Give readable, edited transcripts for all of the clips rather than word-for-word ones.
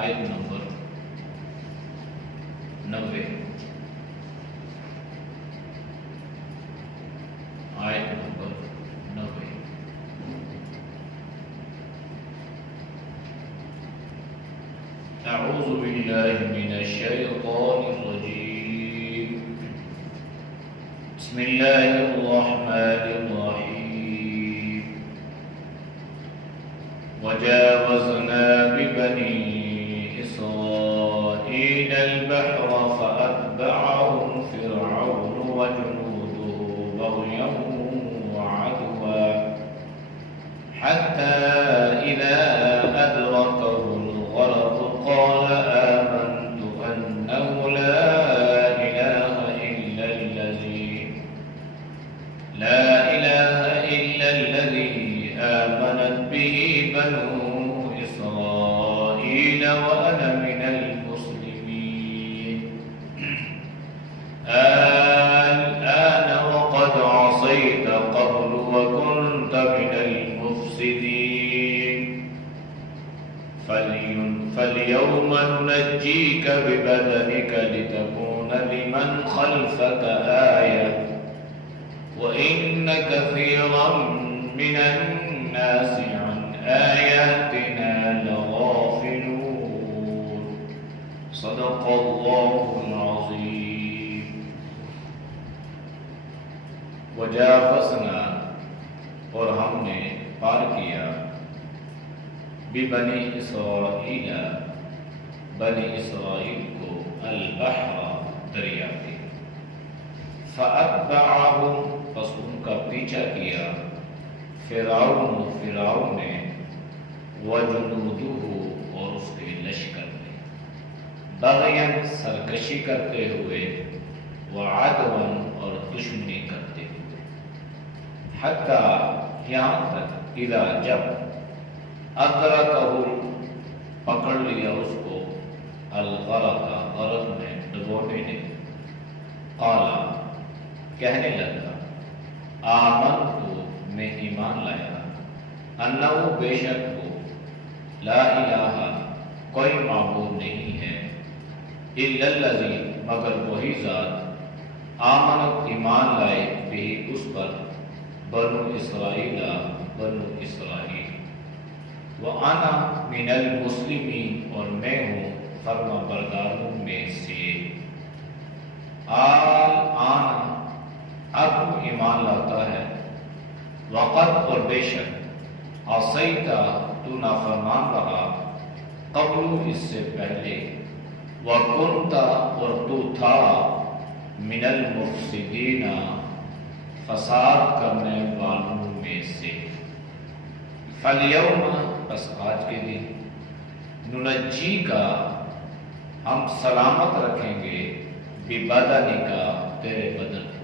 آیت نمبر 90 آیت نمبر 90 اعوذ باللہ من الشیطان الرجیم بسم اللہ الرحمن الرحیم وجاوزنا ببنی إسرائيل البحر فأتبعهم فرعون وجنوده بغيا وعدوا حتى إذا أدركه الغرق قال آمنت أنه لا إله إلا الذي آمنت به بنو إسرائيل وأنا من المسلمين الآن وقد عصيت قبل وكنت من المفسدين فاليوم ننجيك ببدنك لتكون لمن خلفك آية وإن كثيرا من الناس عن آياتنا لغافلون صدق الله العظيم وجاوزنا اور ہم نے پار کیا ببنی اسرائیل بنی اسرائیل کو البحر دریا کے فأتبعهم پس ان کا پیچھا کیا فرعون نے وجنودہ اور اس کے لشکر نے بغیاً سرکشی کرتے ہوئے وعدواً اور دشمنی کرتے ہوئے حتیٰ یہاں تک اذا جب ادرکہ پکڑ لیا اس کو الغرق غرق میں ڈبونے نے قال کہنے لگا آمنت میں ایمان لایا انہو بے شک ہو لا الہ کوئی معبود نہیں ہے الا الذی مگر وہی ذات آمنت ایمان لائے بھی اس پر بنو اسرائیل وَأَنَا مِنَ الْمُسْلِمِينَ اور میں ہوں فرما برداروں میں سے آن اب ایمان لاتا ہے وقت اور بے شک عصیتا تو نافرمان رہا قبل اس سے پہلے وَكُنْتَ اور تو تھا من المفسدین فساد کرنے والوں میں سے فَالْيَوْمَ بس آج کے دن ننجی کا ہم سلامت رکھیں گے ببدنی کا تیرے بدن کو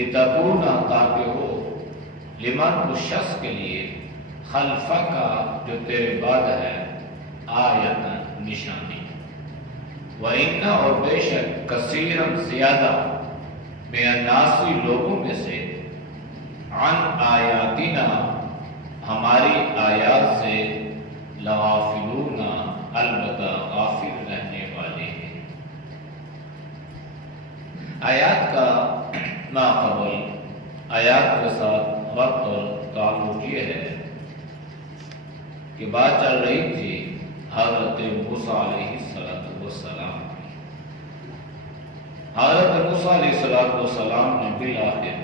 لتکون تاکہ ہو لمن اس شخص کے لیے خلفہ کا جو تیرے بعد ہے آیت نشانی وَإِنَّ اور بے شک کثیراً زیادہ من الناس لوگوں میں سے عن آیاتنا ہماری آیات سے لغافلون البتہ غافل رہنے والے ہیں۔ آیات کا ماقبل آیات کے ساتھ وقت اور تعلق یہ ہے کہ بات چل رہی تھی حضرت موسیٰ علیہ السلام کی۔ حضرت موسیٰ علیہ السلام نے بالآخر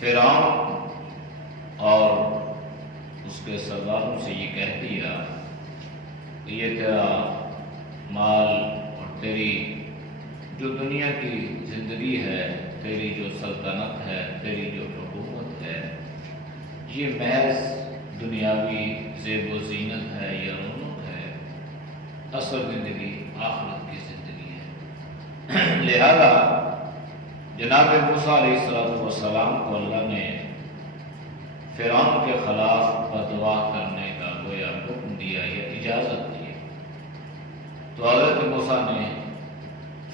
فرعون اور اس کے سرداروں سے یہ کہہ دیا کہ یہ تیرا مال اور تیری جو دنیا کی زندگی ہے، تیری جو سلطنت ہے، تیری جو حکومت ہے، یہ محض دنیاوی زیب و زینت ہے یا رونق ہے، اصل زندگی آخرت کی زندگی ہے۔ لہذا جناب موسیٰ علیہ السلام کو اللہ نے فرعون کے خلاف بدعا کرنے کا گویا حکم دیا یا اجازت دی، تو حضرت موسیٰ نے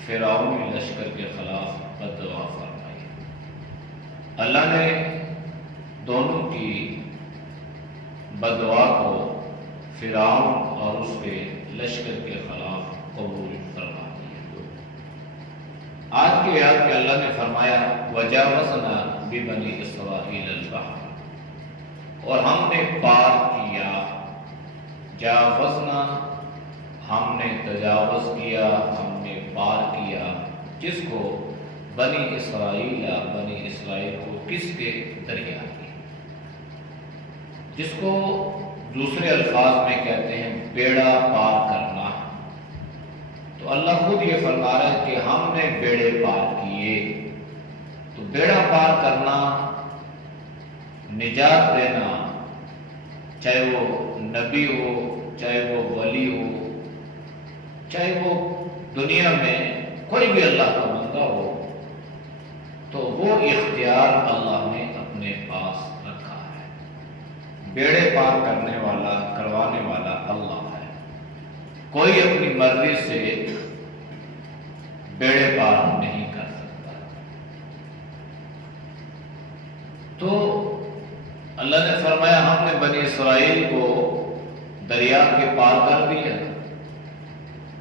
فرعونی لشکر کے خلاف بددعا فرمائی۔ اللہ نے دونوں کی بددعا کو فرعون اور اس کے لشکر کے خلاف قبول فرما دیا۔ آج کی آیات میں اللہ نے فرمایا وَجَاوَزْنَا بِبَنِي إِسْرَائِيلَ الْبَحْرَ، اور ہم نے پار کیا، جاوزنا ہم نے تجاوز کیا، ہم نے پار کیا، جس کو بنی اسرائیل کو، کس کے؟ دریا کی، جس کو دوسرے الفاظ میں کہتے ہیں بیڑا پار کرنا۔ تو اللہ خود یہ فرما رہا ہے کہ ہم نے بیڑے پار کیے۔ تو بیڑا پار کرنا، نجات دینا، چاہے وہ نبی ہو، چاہے وہ ولی ہو، چاہے وہ دنیا میں کوئی بھی اللہ کا بندہ ہو، تو وہ اختیار اللہ نے اپنے پاس رکھا ہے۔ بیڑے پار کرنے والا، کروانے والا اللہ ہے۔ کوئی اپنی مرضی سے بیڑے پار نہیں کر سکتا۔ تو اللہ نے فرمایا ہم نے بنی اسرائیل کو دریا کے پار کر دیا۔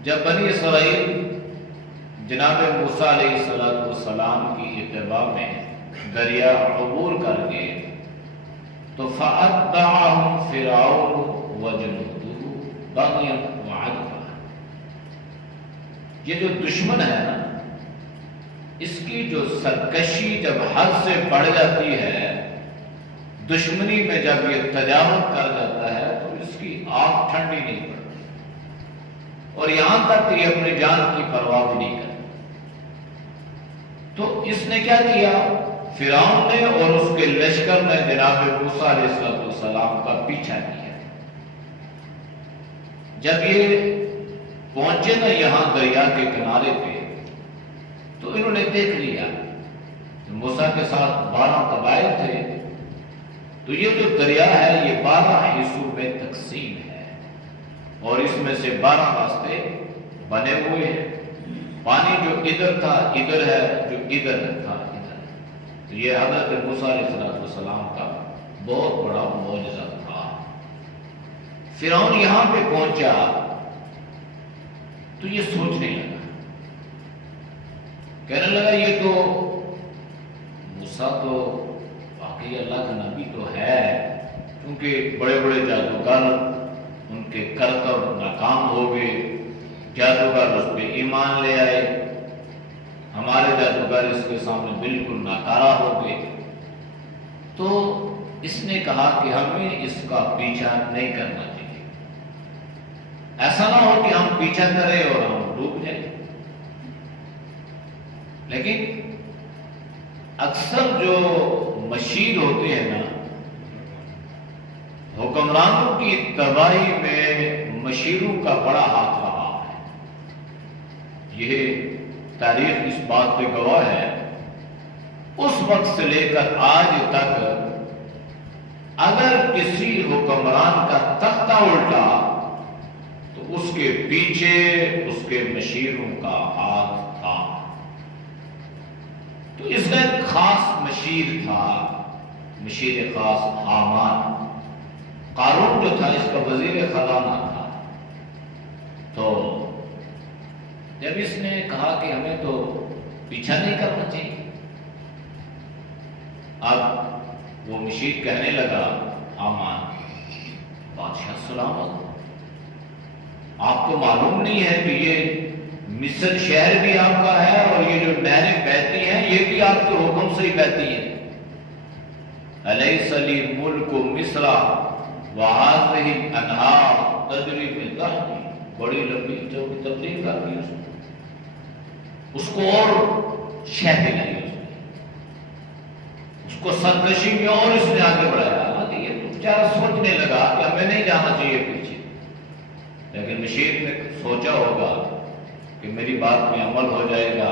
جب بنی اسرائیل جناب موسیٰ علیہ السلام کی اتباع میں دریا عبور کر گئے تو فَأَتْبَعَهُمْ فِرْعَوْنُ وَجُنُودُهُ بَغْيًا وَعَدْوًا۔ یہ جو دشمن ہے نا، اس کی جو سرکشی جب حد سے بڑھ جاتی ہے، دشمنی میں جب یہ تجاوز کر جاتا ہے تو اس کی آنکھ ٹھنڈی نہیں پڑتی، اور یہاں تک کہ یہ اپنی جان کی پرواہ بھی نہیں کرتا۔ تو اس نے کیا کیا؟ فرعون نے اور اس کے لشکر نے جناب موسیٰ علیہ السلام کا پیچھا کیا۔ جب یہ پہنچے نا یہاں دریا کے کنارے پہ، تو انہوں نے دیکھ لیا موسیٰ کے ساتھ 12 قبائل تھے، تو یہ جو دریا ہے یہ 12 حصوں میں تقسیم ہے، اور اس میں سے 12 راستے بنے ہوئے ہیں۔ پانی جو ادھر تھا ادھر ہے، جو ادھر تھا ادھر ہے۔ تو یہ حضرت موسیٰ علیہ السلام کا بہت بڑا معجزہ تھا۔ فرعون یہاں پہ پہنچا تو یہ سوچنے لگا، کہنے لگا یہ تو موسیٰ تو واقعی اللہ کا نبی تو ہے، کیونکہ بڑے بڑے جادوگر ان کے کرتب ناکام ہو گئے، جادوگر اس پہ ایمان لے آئے، ہمارے جادوگر اس کے سامنے بالکل ناکارہ ہو گئے۔ تو اس نے کہا کہ ہمیں اس کا پیچھا نہیں کرنا چاہیے، ایسا نہ ہو کہ ہم پیچھا کریں اور ہم ڈوب جائیں۔ لیکن اکثر جو مشیر ہوتے ہیں نا، حکمرانوں کی تباہی میں مشیروں کا بڑا ہاتھ رہا ہے۔ یہ تاریخ اس بات پہ گواہ ہے، اس وقت سے لے کر آج تک اگر کسی حکمران کا تختہ الٹا تو اس کے پیچھے اس کے مشیروں کا ہاتھ تھا۔ تو اس کا ایک خاص مشیر تھا، مشیر خاص حامان۔ قارون جو تھا اس کا وزیر خزانہ تھا۔ تو جب اس نے کہا کہ ہمیں تو پیچھا نہیں کرنا چاہیے، اب وہ مشیر کہنے لگا حامان بادشاہ سلامت، آپ کو معلوم نہیں ہے کہ یہ مصر شہر بھی آپ کا ہے، اور یہ جو نہریں بہتی ہیں یہ بھی آپ کے حکم سے ہی بہتی ہیں۔ الیس لی ملک مصر وہذہ الانہار تجری من تحتی، بڑی لمبی چوڑی تبدیل کر دی اس کو اور شہ دلائی، اس کو سرکشی میں اور اس نے آگے بڑھایا۔ یہ تو بیچارہ سوچنے لگا کہ ہمیں نہیں جانا چاہیے پیچھے، لیکن مشیر نے سوچا ہوگا کہ میری بات میں عمل ہو جائے گا،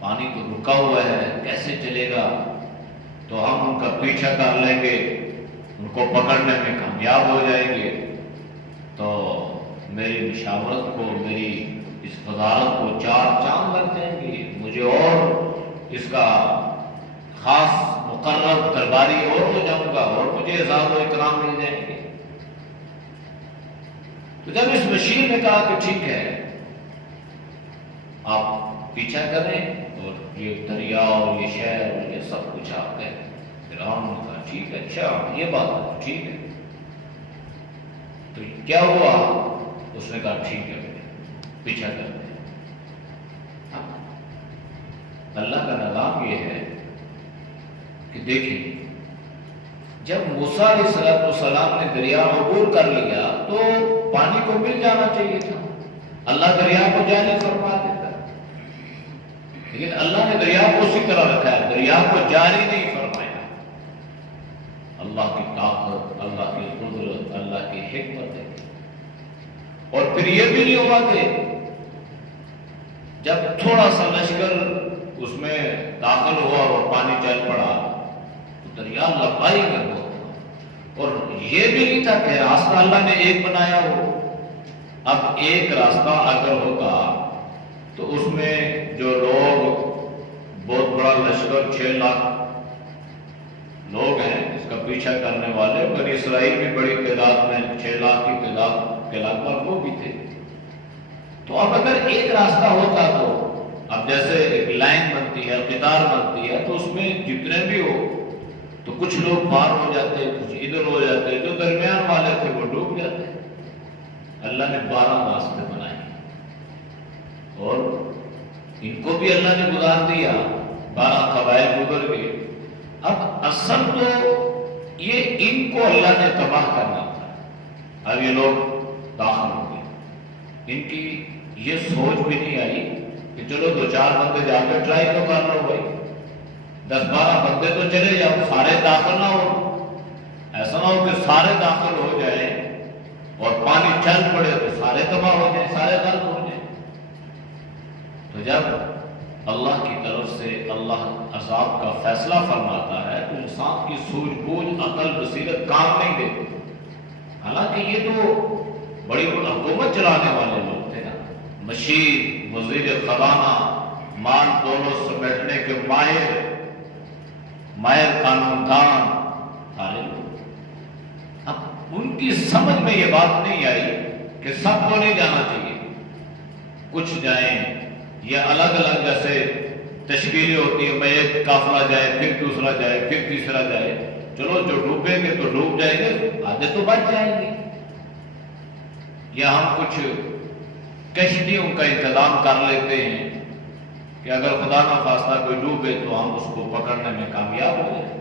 پانی تو رکا ہوا ہے کیسے چلے گا، تو ہم ان کا پیچھا کر لیں گے، ان کو پکڑنے میں کامیاب ہو جائیں گے، تو میری مشاورت کو، میری اس وزارت کو 4 چاند لگ جائیں گے، مجھے اور اس کا خاص مقرر درباری اور ہو جاؤں گا، اور مجھے اعزاز و اکرام مل جائیں گے۔ تو جب اس بشیر نے کہا کہ ٹھیک ہے آپ پیچھا کریں اور یہ دریا اور یہ شہر اور یہ سب کچھ آپ ہے، فرعون نے کہا ٹھیک ہے، اچھا یہ بات ہے ٹھیک ہے. تو کیا ہوا؟ اس نے کہا ٹھیک ہے پیچھا کرتے ہیں. اللہ کا نظام یہ ہے کہ دیکھیں جب موسیٰ علیہ السلام نے دریا عبور کر لیا تو پانی کو مل جانا چاہیے تھا، اللہ دریا کو جاری فرما دیتا، لیکن اللہ نے دریا کو اسی طرح رکھا ہے، دریا کو جاری نہیں فرمایا. اللہ کی طاقت، اللہ کی قدرت، اللہ کی حکمت ہے. اور پھر یہ بھی نہیں ہوا کہ جب تھوڑا سا لشکر اس میں داخل ہوا اور پانی چل پڑا تو دریا لمبائی میں ہوا. اور یہ بھی نہیں تھا کہ راستہ اللہ نے ایک بنایا ہو. اب ایک راستہ اگر ہوتا تو اس میں جو لوگ، بہت بڑا لشکر 6 لاکھ لوگ ہیں اس کا پیچھا کرنے والے، بنی اسرائیل بھی بڑی تعداد میں 6 لاکھ کی تعداد کے لگ بھگ وہ بھی تھے. تو اب اگر ایک راستہ ہوتا تو اب جیسے ایک لائن بنتی ہے، قطار بنتی ہے، تو اس میں جتنے بھی ہو تو کچھ لوگ پار ہو جاتے، کچھ ادھر ہو جاتے، جو درمیان والے تھے وہ ڈوب جاتے. اللہ نے 12 راستے بنائے اور ان کو بھی اللہ نے گزار دیا، 12 قبائل گزر گئے. اب اصل تو یہ ان کو اللہ نے تباہ کرنا تھا. اب یہ لوگ داخل ہو گئے، ان کی یہ سوچ بھی نہیں آئی کہ چلو 2-4 بندے جا کے ٹرائی تو کر لو بھائی، 10-12 بندے تو چلے جاؤ، سارے داخل نہ ہو. ایسا نہ ہو کہ سارے داخل ہو جائیں اور پانی چل پڑے تو سارے تباہ ہو جائیں، سارے غرق ہو جائیں. تو جب اللہ کی طرف سے اللہ عذاب کا فیصلہ فرماتا ہے تو انسان کی سوجھ بوجھ، عقل، بصیرت کام نہیں دیتی. حالانکہ یہ تو بڑی حکومت چلانے والے لوگ تھے نا، مشیر، وزیر خزانہ، مال دولت سمیٹنے کے ماہر قانون دان سارے لوگ. اب ان کی سمجھ میں یہ بات نہیں آئی کہ سب کو نہیں جانا چاہیے، کچھ جائیں یا الگ الگ جیسے تشکیلیں ہوتی ہیں، میں ایک قافلہ جائے، پھر دوسرا جائے، پھر تیسرا جائے. چلو جو ڈوبیں گے تو ڈوب جائیں گے، آدھے تو بچ جائیں گے. یا ہم کچھ کشتیوں کا انتظام کر لیتے ہیں کہ اگر خدا نہ خواستہ کوئی ڈوبے تو ہم اس کو پکڑنے میں کامیاب ہو جائیں.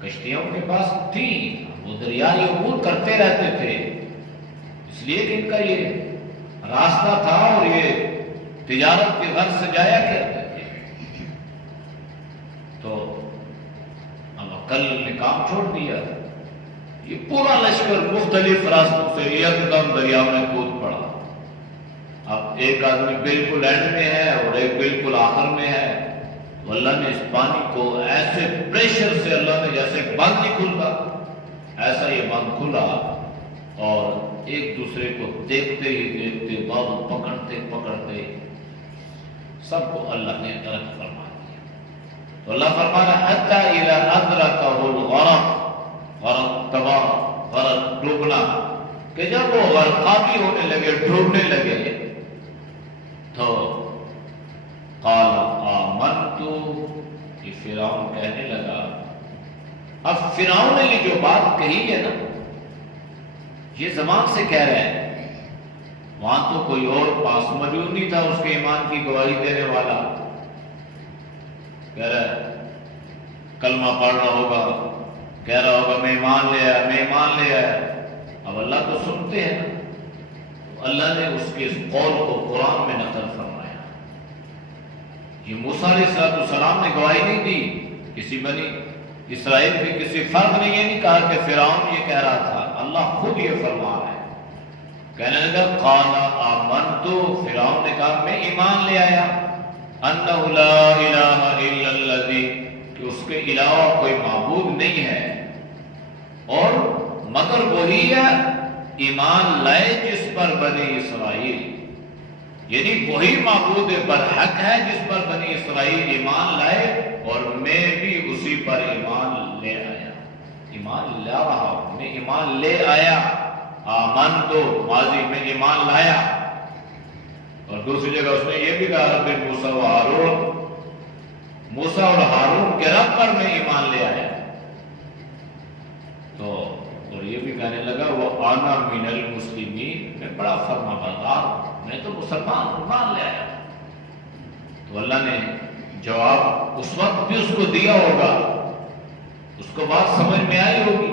کشتیوں کے پاس تھی، وہ دریا عبور کرتے رہتے تھے، اس لیے کہ ان کا یہ راستہ تھا اور یہ تجارت کے غرض سے جایا کرتے تھے. تو اب عقل نے کام چھوڑ دیا، یہ پورا لشکر مختلف راستوں سے یکدم دریا میں کود پڑا. اب ایک آدمی بالکل اینڈ میں ہے اور ایک بالکل آخر میں ہے. تو اللہ نے اس پانی کو ایسے پریشر سے، اللہ نے جیسے بند نہیں کھلتا ایسا یہ بند کھلا اور ایک دوسرے کو دیکھتے ہی دیکھتے، بہت پکڑتے پکڑتے سب کو اللہ نے غرق فرما دیا. تو اللہ فرما رہا ہے حتی اذا ادرکہ الغرق، غرق تباہ، غرق ڈوبنا، کہ جب وہ غرقابی ہونے لگے، ڈوبنے لگے تو قال آمنت، یہ فرعون کہنے لگا. اب فرعون نے یہ جو بات کہی ہے نا، یہ زبان سے کہہ رہے ہیں، وہاں تو کوئی اور پاس موجود نہیں تھا اس کے ایمان کی گواہی دینے والا. کہہ رہا ہے کلمہ پڑھ رہا ہوگا، کہہ رہا ہوگا میں ایمان لے آیا، میں ایمان لے آیا. اب اللہ تو سنتے ہیں نا، اللہ نے اس کے اس قول کو قرآن میں نقل فرمایا. یہ موسیٰ علیہ السلام نے گواہی نہیں دی، کسی بنی اسرائیل بھی کسی فرد نے یہ نہیں کہا کہ فرعون یہ کہہ رہا تھا، اللہ خود یہ فرما رہا ہے. کہنے لگا قال آمنت، فرعون نے کہا میں ایمان لے آیا، انہ لا الہ الا الذی، کہ اس کے علاوہ کوئی معبود نہیں ہے اور مگر وہی ہے ایمان لائے جس پر بنی اسرائیل، یعنی وہی معبود برحق ہے جس پر بنی اسرائیل ایمان لائے اور میں بھی اسی پر ایمان لے آیا. ایمان لا رہا ہوں، میں ایمان لے آیا. آمن تو ماضی میں ایمان لایا، اور دوسری جگہ اس نے یہ بھی کہا رب موسیٰ و ہارون، موسیٰ اور ہارون کے رب پر میں ایمان لے آیا. تو اور یہ بھی کہنے لگا وہ انا من المسلمین، میں بڑا فرما بردار ہوں، میں تو مسلمان ہوں، ایمان لے آیا. تو اللہ نے جواب اس وقت بھی اس کو دیا ہوگا، اس کو بات سمجھ میں آئی ہوگی،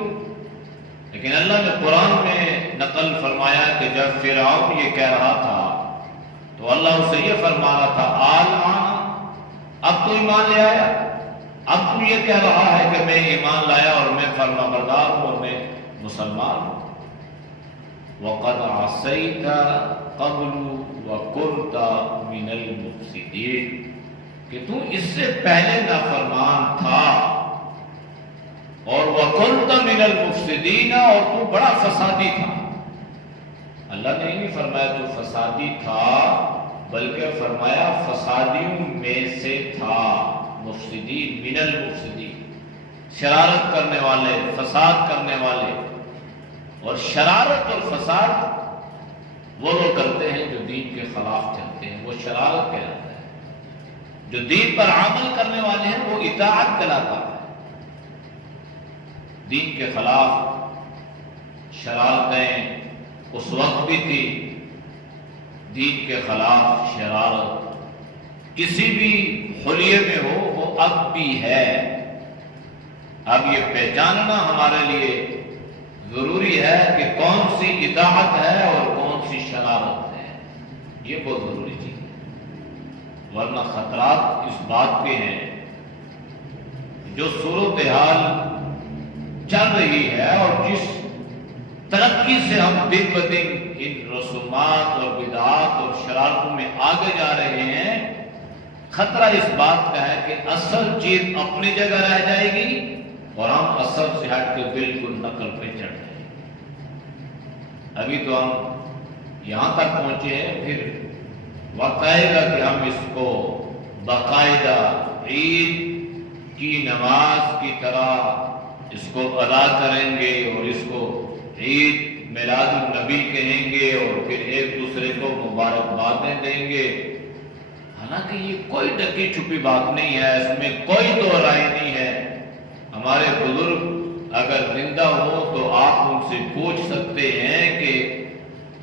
لیکن اللہ نے قرآن میں نقل فرمایا کہ جب فرعون یہ کہہ رہا تھا تو اللہ اسے یہ فرما رہا تھا الآن، اب تو ایمان لے آیا، اب تو یہ کہہ رہا ہے کہ میں ایمان لایا اور میں فرما بردار ہوں اور میں مسلمان ہوں. وَقَدْ عَصَيْتَ قَبْلُ وَكُنْتَ مِنَ الْمُفْسِدِينَ، کہ تو اس سے پہلے نافرمان تھا، اور وَكُنْتَ مِنَ الْمُفْسِدِينَ، اور تو بڑا فسادی تھا. اللہ نے نہیں فرمایا تو فسادی تھا، بلکہ فرمایا فسادیوں میں سے تھا. مفسدین من المفسدین، شرارت کرنے والے، فساد کرنے والے. اور شرارت اور فساد وہ لوگ کرتے ہیں جو دین کے خلاف چلتے ہیں، وہ شرارت کہلاتا ہے. جو دین پر عمل کرنے والے ہیں وہ اطاعت کہلاتا ہے. دین کے خلاف شرارتیں اس وقت بھی تھی، دین کے خلاف شرارت کسی بھی حلیے میں ہو وہ اب بھی ہے. اب یہ پہچاننا ہمارے لیے ضروری ہے کہ کون سی اطاعت ہے اور کون سی شرارت ہے، یہ بہت ضروری چیز ہے. ورنہ خطرات اس بات کے ہیں جو صورتحال چل رہی ہے اور جس ترقی سے ہم دن بدن ان رسومات اور بدعات اور شرارتوں میں آگے جا رہے ہیں، خطرہ اس بات کا ہے کہ اصل چیز اپنی جگہ رہ جائے گی اور ہم اصل سے ہٹ کے بالکل نقل پہ چڑھ جائیں گے. ابھی تو ہم یہاں تک پہنچے ہیں، پھر وقت آئے گا کہ ہم اس کو باقاعدہ عید کی نماز کی طرح اس کو ادا کریں گے اور اس کو عید میلاد النبی کہیں گے اور پھر ایک دوسرے کو مبارکبادیں دیں گے. حالانکہ یہ کوئی ڈکی چھپی بات نہیں ہے، اس میں کوئی دو رائے نہیں ہے. ہمارے بزرگ اگر زندہ ہو تو آپ ان سے پوچھ سکتے ہیں کہ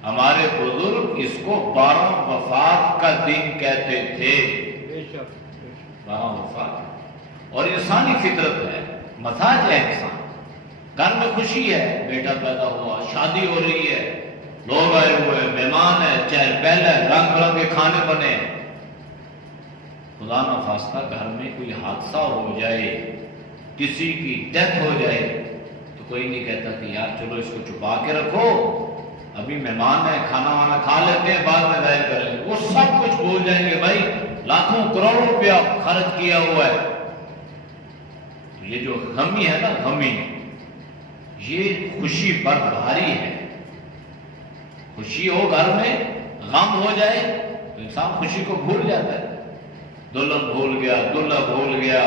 ہمارے بزرگ اس کو 12 وفات کا دن کہتے تھے. 12 وفات، اور انسانی فطرت ہے، مزاج ہے انسان. گھر میں خوشی ہے، بیٹا پیدا ہوا، شادی ہو رہی ہے، لوگ آئے ہوئے، مہمان ہے، چہل پہل ہے، رنگ برنگ کے کھانے بنے. خدا نخواستہ گھر میں کوئی حادثہ ہو جائے، کسی کی ڈیتھ ہو جائے تو کوئی نہیں کہتا کہ یار چلو اس کو چھپا کے رکھو، ابھی مہمان ہے، کھانا وانا کھا لیتے ہیں، بعد میں ظاہر کریں گے. وہ سب کچھ بھول جائیں گے. بھائی لاکھوں کروڑوں روپیہ خرچ کیا ہوا ہے. یہ جو غمی ہے نا، غمی، یہ خوشی پر بھاری ہے. خوشی ہو گھر میں، غم ہو جائے تو انسان خوشی کو بھول جاتا ہے. دلہن بھول گیا، دلہا بھول گیا،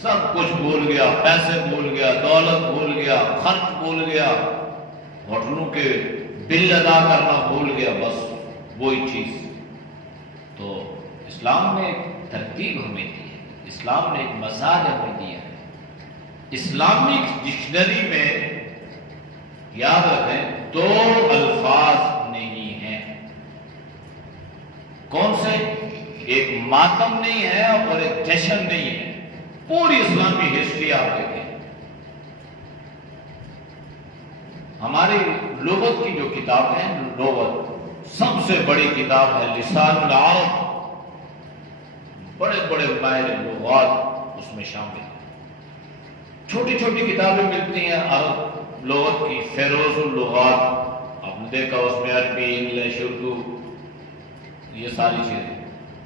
سب کچھ بھول گیا، پیسے بھول گیا، دولت بھول گیا، خرچ بھول گیا، ہوٹلوں کے بل ادا کرنا بھول گیا، بس وہی چیز. تو اسلام نے ایک ترتیب ہمیں دی ہے، اسلام نے ایک مزاج ہمیں دیا ہے. اسلامک ڈکشنری میں یاد رکھیں 2 الفاظ نہیں ہیں. کون سے؟ ایک ماتم نہیں ہے اور ایک جشن نہیں ہے. پوری اسلامی ہسٹری آپ دیکھیں. ہماری لغت کی جو کتاب ہے، لغت سب سے بڑی کتاب ہے لسان العرب. بڑے بڑے ماہر لغات اس میں شامل ہیں. چھوٹی چھوٹی کتابیں ملتی ہیں عرب لغت کی، فیروز اللغات، آپ نے دیکھا اس میں عربی، انگلش، اردو، یہ ساری چیزیں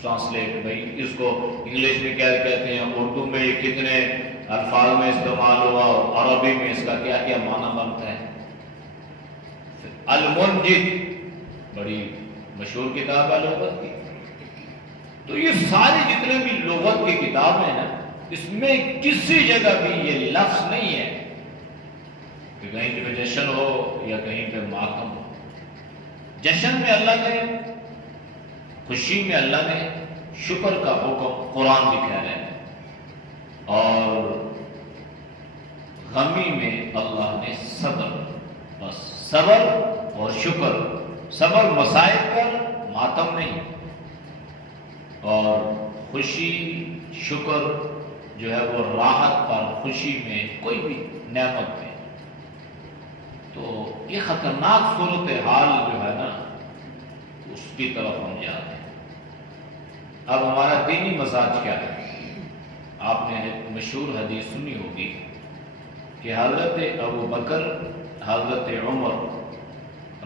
ٹرانسلیٹ. بھائی اس کو انگلش میں کیا کہتے ہیں، اردو میں کتنے الفاظ میں استعمال ہوا، اور عربی میں اس کا کیا کیا معنی بنتا ہے. المنجد بڑی مشہور کتاب ہے لغت کی. تو یہ ساری جتنے بھی لغت کی کتاب ہیں نا، اس میں کسی جگہ بھی یہ لفظ نہیں ہے کہ کہ کہیں پہ جشن ہو یا کہیں پہ ماتم ہو. جشن میں اللہ نے، خوشی میں اللہ نے شکر کا حکم قرآن بھی کہہ رہے ہیں، اور غمی میں اللہ نے صبر، بس صبر اور شکر. صبر مسائب پر، ماتم نہیں، اور خوشی شکر جو ہے وہ راحت پر، خوشی میں، کوئی بھی نعمت میں. تو یہ خطرناک صورتحال جو ہے نا اس کی طرف ہم جاتے ہیں. اب ہمارا دینی مزاج کیا ہے؟ آپ نے ایک مشہور حدیث سنی ہوگی کہ حضرت ابو بکر، حضرت عمر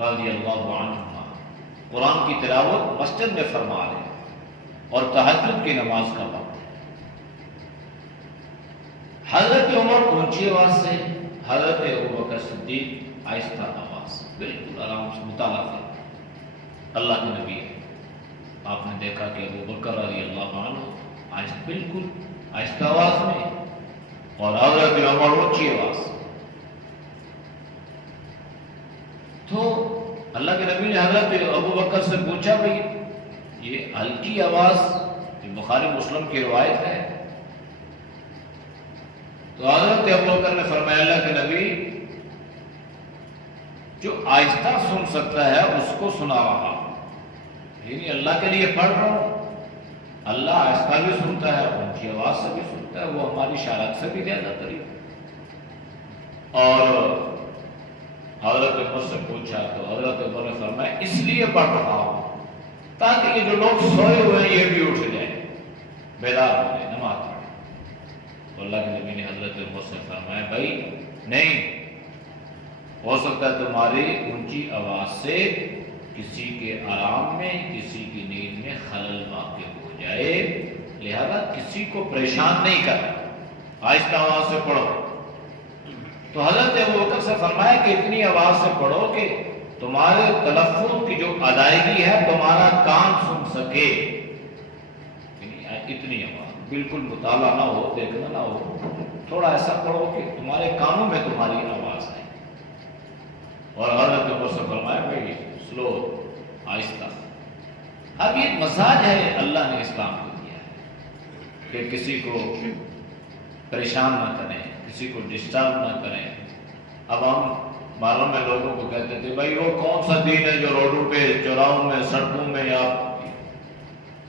رضی اللہ عنہما قرآن کی تلاوت مسجد میں فرما رہے ہیں اور تہجد کی نماز کا وقت ہے. حضرت عمر اونچی آواز سے، حضرت ابو بکر صدیق آہستہ آواز، بالکل آرام سے مطالعہ کرتے. اللہ کے نبی ہے، آپ نے دیکھا کہ ابو بکر رضی اللہ عنہ بالکل آہستہ آواز میں اور حضرت عمر اونچی آواز. تو اللہ کے نبی نے حضرت ابو بکر سے پوچھا، بھائی یہ ہلکی آواز، یہ بخاری مسلم کی روایت ہے. تو حضرت ابو بکر نے فرمایا، اللہ کے نبی جو آہستہ سن سکتا ہے اس کو سنا رہا، یعنی اللہ کے لیے پڑھ رہا ہوں. اللہ آہستہ بھی سنتا ہے، اونچی آواز سے بھی سنتا ہے، وہ ہماری شرارت سے بھی زیادہ قریب. اور حضرت عمر سے پوچھا تو حضرت عمر نے فرمایا، اس لیے پڑھ رہا ہوں تاکہ یہ جو لوگ سوئے ہوئے ہیں یہ بھی اٹھ جائیں، بیدار ہو جائیں، نماز پڑھیں. تو اللہ کے نبی نے حضرت عمر سے فرمایا، بھائی نہیں ہو سکتا ہے تمہاری اونچی آواز سے کسی کے آرام میں، کسی کی نیند میں خلل واقع ہو جائے، لہذا کسی کو پریشان نہیں کرنا، آہستہ آواز سے پڑھو. تو حضرت ابو بکر سے فرمایا کہ اتنی آواز سے پڑھو کہ تمہارے تلفظ کی جو ادائیگی ہے تمہارا کان سن سکے. اتنی آواز، بالکل مطالعہ نہ ہو، دیکھنا نہ ہو، تھوڑا ایسا پڑھو کہ تمہارے کانوں میں تمہاری آواز آئے. اور حضرت عمر سے فرمایا، بھائی سلو، آہستہ. اب یہ مزاج ہے اللہ نے اسلام کو دیا ہے کہ کسی کو پریشان نہ کریں، کسی کو ڈسٹرب نہ کریں. اب ہم معلوم میں لوگوں کو کہتے تھے، بھائی وہ کون سا دین ہے جو روڈوں پہ، چوراہوں میں، سڑکوں میں، یا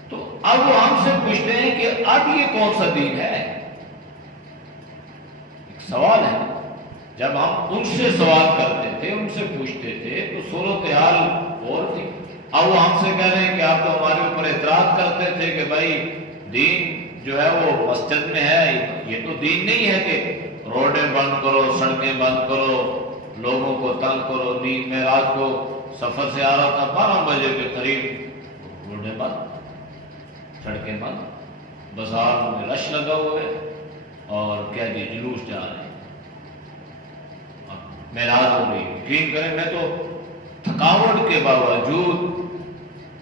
تو اب وہ ہم سے پوچھتے ہیں کہ اب یہ کون سا دین ہے؟ ایک سوال ہے. جب ہم ان سے سوال کرتے تھے، ان سے پوچھتے تھے تو صورتحال اور تھی. اب وہ ہم سے کہہ رہے ہیں کہ آپ تو ہمارے اوپر اعتراض کرتے تھے کہ بھائی دین جو ہے وہ مسجد میں ہے. یہ تو دین نہیں ہے کہ روڈیں بند کرو، سڑکیں بند کرو، لوگوں کو تنگ کرو. نیند میں رات کو سفر سے آ رہا تھا 12 بجے کے قریب، روڈیں بند، سڑکیں بند، بازار میں رش لگا ہوا ہے اور کہہ دیے جلوس جا رہے ہیں، معراج ہو رہی ہے. یقین کریں میں تو تھکاوٹ کے باوجود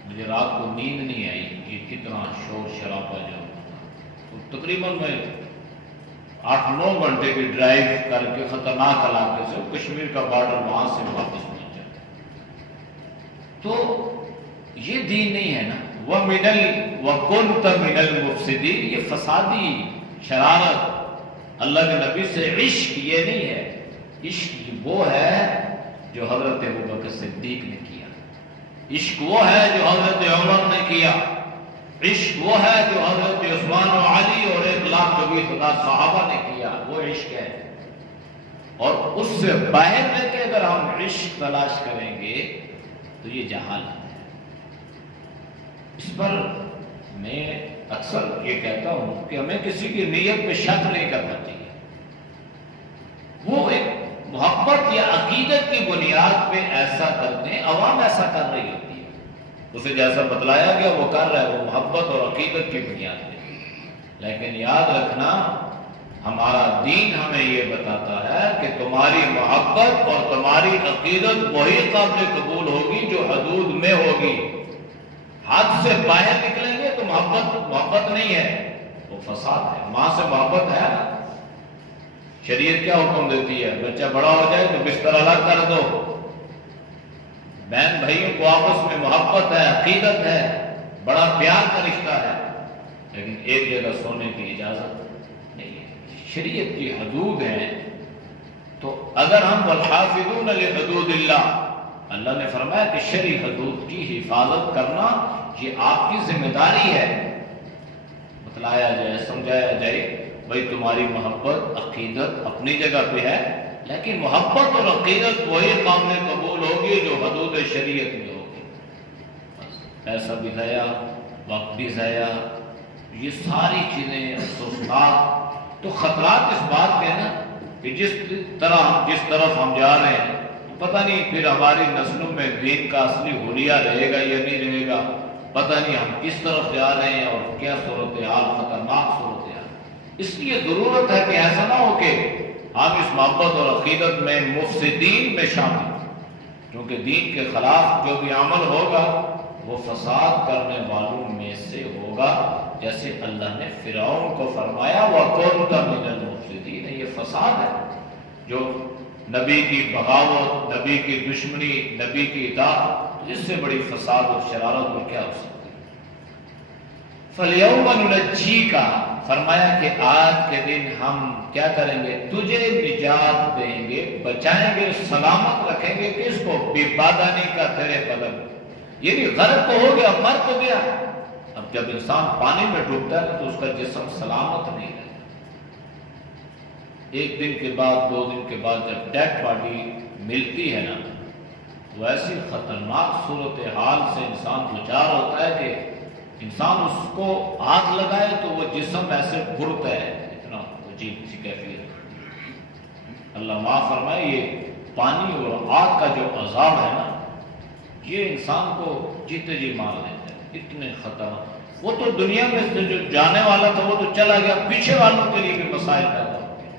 مجھے رات کو نیند نہیں آئی. یہ کتنا شور شرابہ جو تو تقریباً میں 8-9 گھنٹے کی ڈرائیو کر کے خطرناک علاقے سے، کشمیر کا بارڈر، وہاں سے واپس پہنچا. تو یہ دین نہیں ہے نا. وَكُنْتَ مِنَ الْمُفْسِدِينَ، یہ فسادی شرارت. اللہ کے نبی سے عشق یہ نہیں ہے. عشق وہ ہے جو حضرت ابو بکر صدیق نے کیا، عشق وہ ہے جو حضرت عمر نے کیا، عشق وہ ہے جو حضرت عثمان و علی اور 1,20,000 صحابہ نے کیا. وہ عشق ہے. اور اس سے باہر رہ کے اگر ہم عشق تلاش کریں گے تو یہ جہالت ہے. اس پر میں اکثر یہ کہتا ہوں کہ ہمیں کسی کی نیت پہ شک نہیں کرنا چاہیے. وہ ایک محبت یا عقیدت کی بنیاد پہ ایسا کرتے ہیں، عوام ایسا کر رہی ہوتی ہے، اسے جیسا بتلایا گیا وہ کر رہا ہے، وہ محبت اور عقیدت کی بنیاد پہ. لیکن یاد رکھنا ہمارا دین ہمیں یہ بتاتا ہے کہ تمہاری محبت اور تمہاری عقیدت وہی قابل قبول ہوگی جو حدود میں ہوگی. حد سے باہر نکلیں گے تو محبت نہیں ہے، وہ فساد ہے. ماں سے محبت ہے شریعت کیا حکم دیتی ہے؟ بچہ بڑا ہو جائے تو بستر الگ کر دو، بہن بھائیوں کو آپس میں محبت ہے، عقیدت ہے، بڑا پیار کا رشتہ ہے، لیکن ایک جگہ سونے کی اجازت نہیں ہے۔ شریعت کی حدود ہیں، تو اگر ہم والحافظون لحدود اللہ نے فرمایا کہ شرعی حدود کی حفاظت کرنا یہ آپ کی ذمہ داری ہے، بتلایا جائے، سمجھایا جائے بھائی تمہاری محبت عقیدت اپنی جگہ پہ ہے، لیکن محبت اور عقیدت وہی قابل قبول ہوگی جو حدود شریعت میں ہوگی۔ پیسہ بھی ضائع، وقت بھی ضائع، یہ ساری چیزیں افسوسناک۔ تو خطرات اس بات کے نا کہ جس طرف ہم جا رہے ہیں پتہ نہیں پھر ہماری نسلوں میں دین کا اصلی حلیہ رہے گا یا نہیں رہے گا، پتہ نہیں ہم کس طرف جا رہے ہیں اور کیا صورتحال، خطرناک صورتحال۔ اس لیے ضرورت ہے کہ ایسا نہ ہو کہ ہم اس محبت اور عقیدت میں مفسدین میں شامل، کیونکہ دین کے خلاف جو بھی عمل ہوگا وہ فساد کرنے والوں میں سے ہوگا، جیسے اللہ نے فرعون کو فرمایا وَكُنتَ مِنَ الْمُفْسِدِينَ، یہ فساد ہے جو نبی کی بغاوت، نبی کی دشمنی، نبی کی اطاعت، اس سے بڑی فساد اور شرارت اور کیا ہو سکتی ہے۔ فَالْيَوْمَ نُنَجِّيكَ، فرمایا کہ آج کے دن ہم کیا کریں گے؟ تجھے نجات دیں گے، بچائیں گے، سلامت رکھیں گے، کس کو؟ بِبَدَنِكَ، کا تیرے بدن، یعنی غرق تو ہو گیا، مر تو گیا، اب جب انسان پانی میں ڈوبتا ہے تو اس کا جسم سلامت نہیں رہتا۔ ایک دن کے بعد، 2 دن کے بعد جب ڈیڈ باڈی ملتی ہے نا، وہ ایسی خطرناک صورتحال سے انسان دوچار ہوتا ہے کہ انسان اس کو آگ لگائے تو وہ جسم ایسے بھرتا ہے، اتنا عجیب سی کیفیت۔ اللہ معاف فرمائے، یہ پانی اور آگ کا جو عذاب ہے نا، یہ انسان کو جیتے جی مار لیتا ہے، اتنے خطرناک۔ وہ تو دنیا میں سے جو جانے والا تھا وہ تو چلا گیا، پیچھے والوں کے لیے بھی مسائل پیدا ہوتے ہیں،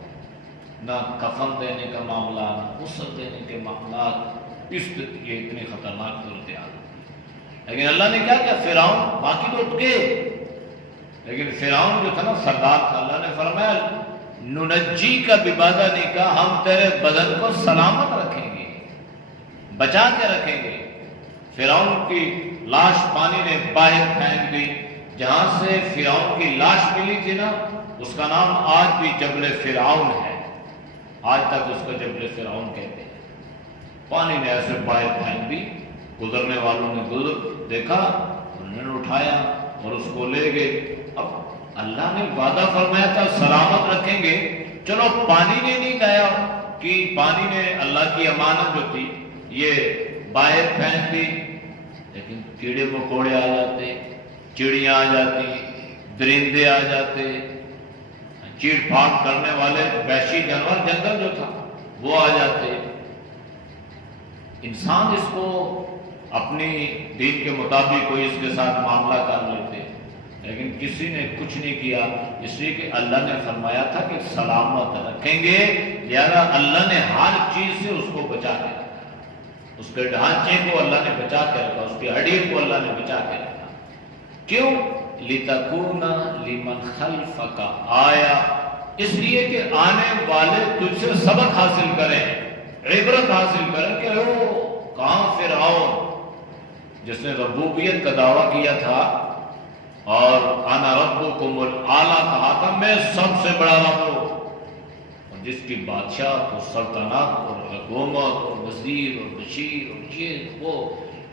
نہ کفن دینے کا معاملہ، نہ غسل دینے کے معاملات، یہ اتنی خطرناک صورتحال۔ لیکن اللہ نے کیا کیا؟ فرعون، باقی تو اٹھ گئے، لیکن فرعون جو تھا نا سردار تھا، اللہ نے فرمایا نُنَجِّيكَ بِبَدَنِكَ، ہم تیرے بدن کو سلامت رکھیں گے، بچا کے رکھیں گے۔ فرعون کی لاش پانی نے باہر پھینک دی، جہاں سے فرعون کی لاش ملی تھی نا، اس کا نام آج بھی جبل فرعون ہے، آج تک اس کو جبل فرعون کہتے ہیں۔ پانی نے ایسے باہر پھینک دی، گزرنے والوں نے دیکھا، انہوں نے اٹھایا اور اس کو لے گئے۔ اب اللہ نے وعدہ فرمایا تھا سلامت رکھیں گے، چلو پانی نے نہیں کہا کہ پانی نے اللہ کی امانت جو تھی یہ باہر پھینک دی، لیکن کیڑے مکوڑے آ جاتے، چڑیاں آ جاتی، درندے آ جاتے، چیڑ پھاڑ کرنے والے وحشی جانور جنگل جو تھا وہ آ جاتے۔ انسان اس کو اپنی دین کے مطابق کوئی اس کے ساتھ معاملہ کر لیتے، لیکن کسی نے کچھ نہیں کیا، اس لیے کہ اللہ نے فرمایا تھا کہ سلامت رکھیں گے، لہذا اللہ نے ہر چیز سے اس کو بچا کے رکھا، اس کے ڈھانچے کو اللہ نے بچا کے رکھا، اس کی ہڈی کو اللہ نے بچا کے رکھا۔ کیوں؟ لِتَكُونَ لِمَنْ خَلْفَكَ آیَةٌ، اس لیے کہ آنے والے تجھ سے سبق حاصل کریں، عبرت حاصل کریں کہ وہ کہاں فرعون جس نے ربوبیت کا دعویٰ کیا تھا اور انا ربکم الاعلیٰ کہا تھا، میں سب سے بڑا رب ہوں، اور جس کی بادشاہ اور سلطنت اور حکومت اور وزیر اور بشیر اور یہ وہ،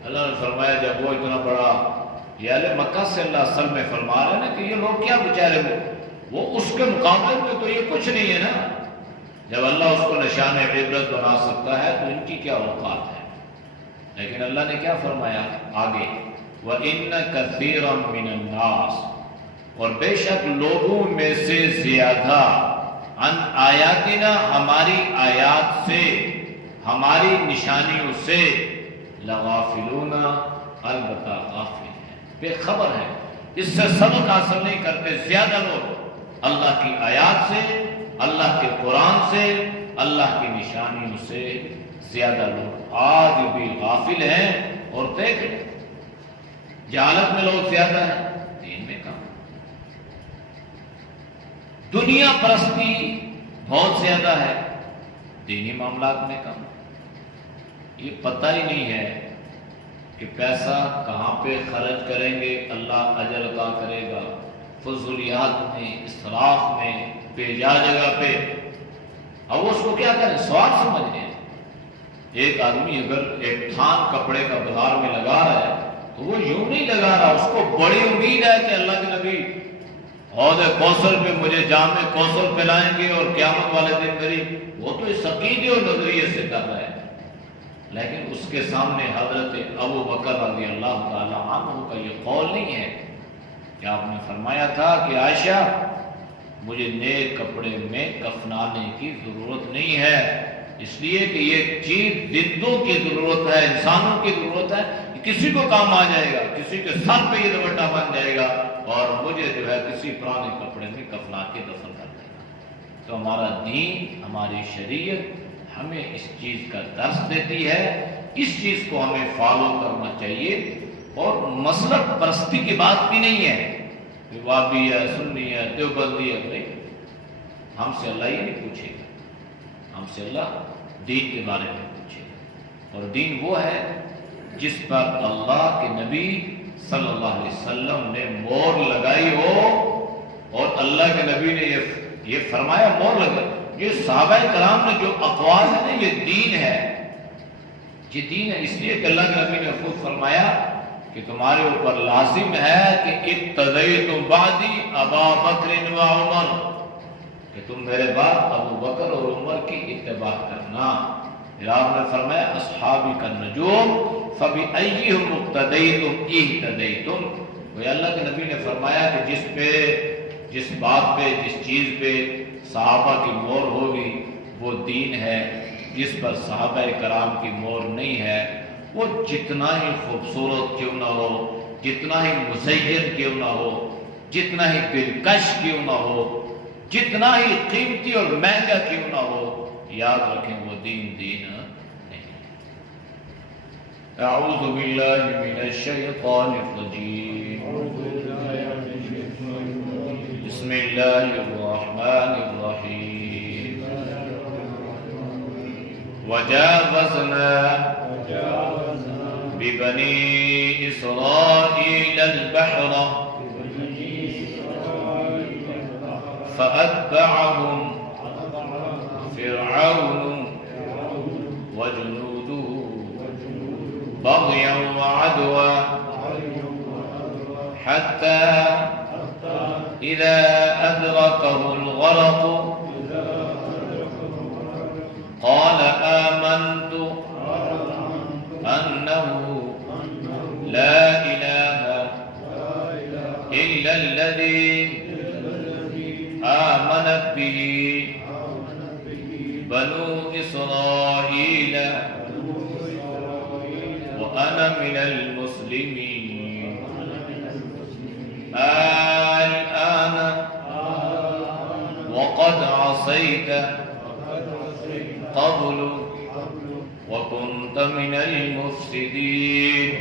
اللہ نے فرمایا جب وہ اتنا بڑا، یہ اہل مکہ سے اللہ اصل میں فرما رہے ہیں نا کہ یہ لوگ کیا بیچارے وہ اس کے مقابلے میں تو یہ کچھ نہیں ہے نا، جب اللہ اس کو نشان عبرت بنا سکتا ہے تو ان کی کیا اوقات ہے۔ لیکن اللہ نے کیا فرمایا آگے؟ وَإِنَّ كَثِيرًا مِّنَ النَّاسِ، اور بے شک لوگوں میں سے زیادہ، عن آیاتنا، ہماری آیات سے، ہماری نشانیوں سے، لغافلون، البتہ غافل ہیں، بے خبر ہے، اس سے سبق حاصل نہیں کرتے زیادہ لوگ اللہ کی آیات سے، اللہ کے قرآن سے، اللہ کی نشانیوں سے زیادہ لوگ آج بھی غافل ہیں، اور دیکھ جہالت میں لوگ زیادہ ہیں، دین میں کم۔ دنیا پرستی بہت زیادہ ہے، دینی معاملات میں کم۔ یہ پتہ ہی نہیں ہے کہ پیسہ کہاں پہ خرچ کریں گے اللہ اجر عطا کرے گا، فضولیات میں، اسراف میں، بے جا جگہ پہ۔ اب وہ اس کو کیا کریں، سواب سمجھ رہے ہیں۔ ایک آدمی اگر ایک تھان کپڑے کا بازار میں لگا رہا ہے تو وہ یوں نہیں لگا رہا، اس کو بڑی امید ہے کہ اللہ کے نبی حوض کوثر پہ مجھے جام کوثر پلائیں گے اور قیامت والے دن میری، وہ تو اس عقیدے اور نظریے سے کر رہا ہے۔ لیکن اس کے سامنے حضرت ابو بکر رضی اللہ تعالی عنہ کا یہ قول نہیں ہے کہ آپ نے فرمایا تھا کہ عائشہ مجھے نیک کپڑے میں کفنانے کی ضرورت نہیں ہے، اس لیے کہ یہ چیز زندوں کی ضرورت ہے، انسانوں کی ضرورت ہے، کسی کو کام آ جائے گا، کسی کے سر پہ یہ دوپٹہ بن جائے گا اور مجھے جو ہے کسی پرانے کپڑے میں کفنا کے دفن کر دے گا۔ تو ہمارا دین، ہماری شریعت ہمیں اس چیز کا درس دیتی ہے، اس چیز کو ہمیں فالو کرنا چاہیے۔ اور مسلک پرستی کی بات بھی نہیں ہے، وہابی ہے، سنی ہے، دیوبندی ہے، بھائی ہم سے اللہ ہی نہیں پوچھے گا، ہم سے اللہ دین کے بارے میں پوچھے گا۔ اور دین وہ ہے جس پر اللہ کے نبی صلی اللہ علیہ وسلم نے مور لگائی ہو، اور اللہ کے نبی نے یہ فرمایا مور لگا۔ یہ صحابہ کرام نے جو اقوال ہے نا، یہ دین ہے، یہ دین ہے۔ اس لیے کہ اللہ کے نبی نے خود فرمایا کہ تمہارے اوپر لازم ہے کہ اقتدیتم بعدی ابا بکر و عمر، کہ تم میرے بعد ابو بکر اور عمر کی اتباع کرنا۔ پھر آپ نے فرمایا اصحابی کالنجوم فبأیہم اقتدیتم اہتدیتم۔ وہ اللہ کے نبی نے فرمایا کہ جس بات پہ، جس چیز پہ صحابہ کی مور ہوگی وہ دین ہے، جس پر صحابہ کرام کی مور نہیں ہے وہ جتنا ہی خوبصورت کیوں نہ ہو، جتنا ہی مزین کیوں نہ ہو، جتنا ہی دلکش کیوں نہ ہو، جتنا ہی قیمتی اور مہنگا کیوں نہ ہو، یاد رکھیں وہ دین نہیں۔ اعوذ باللہ من الشیطان الرجیم، بسم اللہ الرحمن الرحیم۔ وجاوزنا ببنی اسرائیل البحر فأتبعهم فرعون وجنوده بغيا وعدوا حتى إذا أدركه الغرق قال آمنت أنه لا إله إلا الذي آمنت به بنو إسرائيل وأنا من المسلمين الآن وقد عصيت قبل وكنت من المفسدين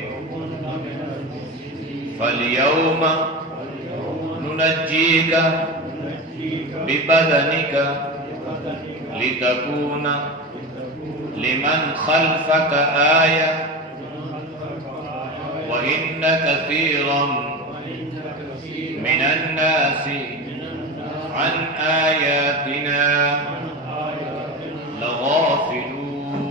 فاليوم ننجيك ببدنك لتكون لمن خلفك آية وإن كثيرا من الناس عن آياتنا لغافلون۔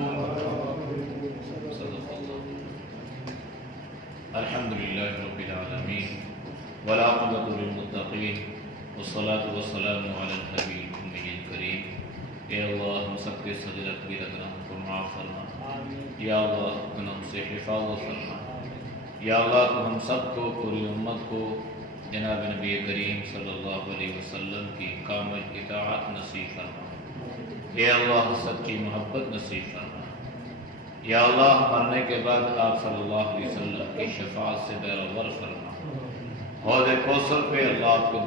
الحمد لله رب العالمين والعاقبة للمتقين والصلاة والسلام على النبي الأمي الكريم۔ اے اللہ ہم سب کے سجدہ کی گناہ کو معاف فرما، یا اللہ گناہوں سے حفاظت فرما، یا اللہ تو ہم سب کو، پوری امت کو جناب نبی کریم صلی اللہ علیہ وسلم کی کامل اطاعت نصیب فرما، اے اللہ سچی محبت نصیب فرما، یا اللہ مرنے کے بعد آپ صلی اللہ علیہ وسلم کی شفاعت سے بہرور فرما، حوض کوثر پہ اللہ آپ کو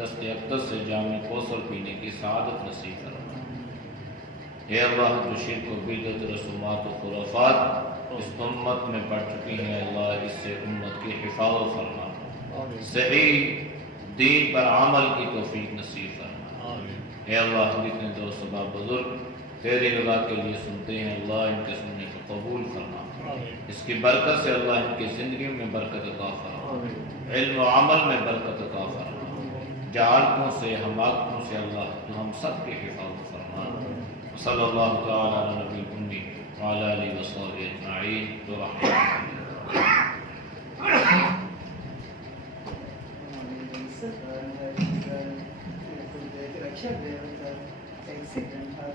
دست اقدس سے جام کوثر پینے کی سعادت نصیب فرما۔ اے اللہ جو شرک و بدعت، رسومات و خرافات اس امت میں پڑ چکی ہیں، اللہ اس سے امت کی حفاظت فرما، صحیح دین پر عمل کی توفیق نصیب فرما۔ اے اللہ جتنے دوست احباب بزرگ تیری رضا کے لیے سنتے ہیں، اللہ ان کے سننے کو قبول فرما، اس کی برکت سے اللہ ان کی زندگی میں برکت عطا فرما، علم و عمل میں برکت عطا فرما، جہالتوں سے حماقتوں سے اللہ تو ہم سب کی حفاظت فرما۔ صلی اللہ تعالی علی نبی الامی وعلی آلہ وصحبہ اجمعین برحمتک۔